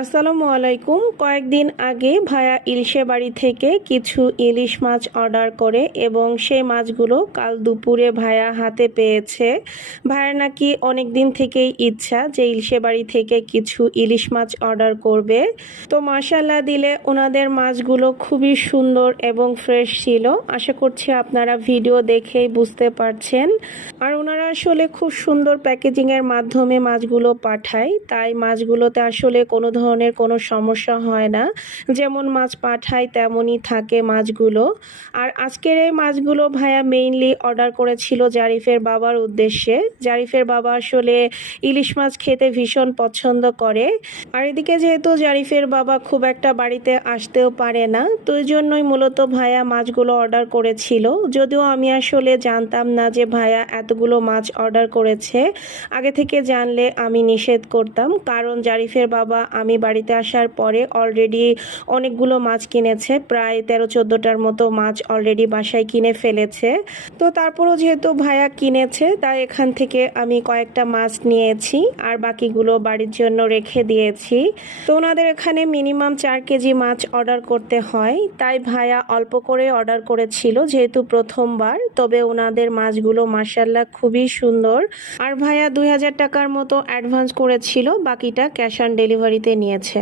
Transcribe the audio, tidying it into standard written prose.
আসসালামু আলাইকুম। কয়েকদিন আগে ভাইয়া ইলশে বাড়ি থেকে কিছু ইলিশ মাছ অর্ডার করে এবং সেই মাছগুলো কাল দুপুরে ভাইয়া হাতে পেয়েছে। ভাইয়ার নাকি অনেক দিন থেকেই ইচ্ছা যে ইলশে বাড়ি থেকে কিছু ইলিশ মাছ অর্ডার করবে। তো মাশাআল্লাহ দিলে ওনাদের মাছগুলো খুবই সুন্দর এবং ফ্রেশ ছিল। আশা করছি আপনারা ভিডিও দেখেই বুঝতে পারছেন। আর ওনারা আসলে খুব সুন্দর প্যাকেজিংয়ের মাধ্যমে মাছগুলো পাঠায়, তাই মাছগুলোতে আসলে কোনো ধরনের কোনো সমস্যা হয় না। যেমন মাছ পাঠায় তেমনই থাকে মাছগুলো। আর আজকের এই মাছগুলো ভাইয়া মেইনলি অর্ডার করেছিল জারিফের বাবার উদ্দেশ্যে। জারিফের বাবা আসলে ইলিশ মাছ খেতে ভীষণ পছন্দ করে। আর এদিকে যেহেতু জারিফের বাবা খুব একটা বাড়িতে আসতেও পারে না, তো এই জন্যই মূলত ভাইয়া মাছগুলো অর্ডার করেছিল। যদিও আমি আসলে জানতাম না যে ভাইয়া এতগুলো মাছ অর্ডার করেছে। আগে থেকে জানলে আমি নিষেধ করতাম, কারণ জারিফের বাবা আমি বাড়িতে আসার পরে অলরেডি অনেকগুলো মাছ কিনেছে, প্রায় 13-14টার মতো মাছ অলরেডি বাসায় কিনে ফেলেছে। তো তারপরও যেহেতু ভাইয়া কিনেছে, তাই এখান থেকে আমি কয়েকটা মাছ নিয়েছি আর বাকিগুলো বাড়ির জন্য রেখে দিয়েছি। তো ওনাদের এখানে মিনিমাম 4 কেজি মাছ অর্ডার করতে হয়, তাই ভাইয়া অল্প করে অর্ডার করেছিল যেহেতু প্রথমবার। তবে ওনাদের মাছগুলো মাশাআল্লাহ খুবই সুন্দর। আর ভাইয়া 2000 টাকার মতো অ্যাডভান্স করেছিল, বাকিটা ক্যাশ অন ডেলিভারিতে নিয়েছে।